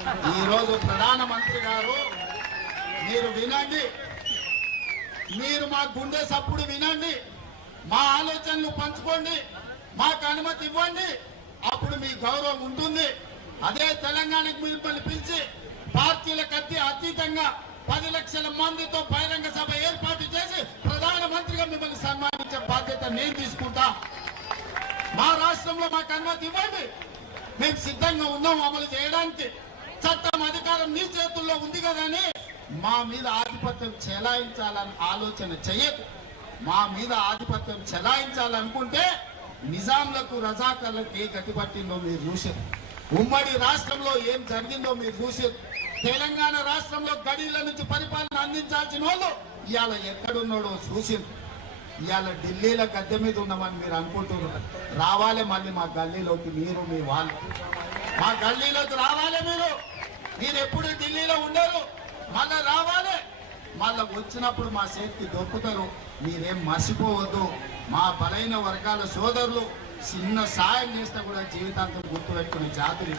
ఈరోజు ప్రధానమంత్రి గారు మీరు వినండి, మీరు మా గుండె సప్పుడు వినండి, మా ఆలోచనలు పంచుకోండి, మాకు అనుమతి ఇవ్వండి, అప్పుడు మీ గౌరవం ఉంటుంది. అదే తెలంగాణకు మిమ్మల్ని పిలిచి పార్టీలకు అతీతంగా 10 లక్షల మందితో బహిరంగ సభ ఏర్పాటు చేసి ప్రధానమంత్రిగా మిమ్మల్ని సన్మానించే బాధ్యత నేను తీసుకుంటా. మా రాష్ట్రంలో మాకు అనుమతి ఇవ్వండి, మేము సిద్ధంగా ఉన్నాం అమలు చేయడానికి. చట్టం అధికారం నీ చేతుల్లో ఉంది కదా అని మా మీద ఆధిపత్యం చెలాయించాలని ఆలోచన చేయదు. మా మీద ఆధిపత్యం చెలాయించాలనుకుంటే నిజాంలకు రజాకర్లకు ఏ గతి పట్టిందో మీరు చూసారు. ఉమ్మడి రాష్ట్రంలో ఏం జరిగిందో మీరు చూసారు. తెలంగాణ రాష్ట్రంలో గడీల నుంచి పరిపాలన అందించాల్సిన వాళ్ళు ఇవాళ ఎక్కడున్నాడో చూసారు. ఇవాళ ఢిల్లీలో గద్దె మీద ఉన్నామని మీరు అనుకుంటున్నారు. రావాలి మళ్ళీ మా గల్లీలోకి, మీరు మీ వాళ్ళు మా గల్లీలోకి రావాలి. మీరు ఎప్పుడు ఢిల్లీలో ఉండరు, మళ్ళా రావాలి. మళ్ళా వచ్చినప్పుడు మా చేతికి దొరుకుతారు. మీరేం మర్చిపోవద్దు. మా బలైన వర్గాల సోదరులు చిన్న సాయం చేస్తే కూడా జీవితాంతం గుర్తుపెట్టుకునే జాతులు.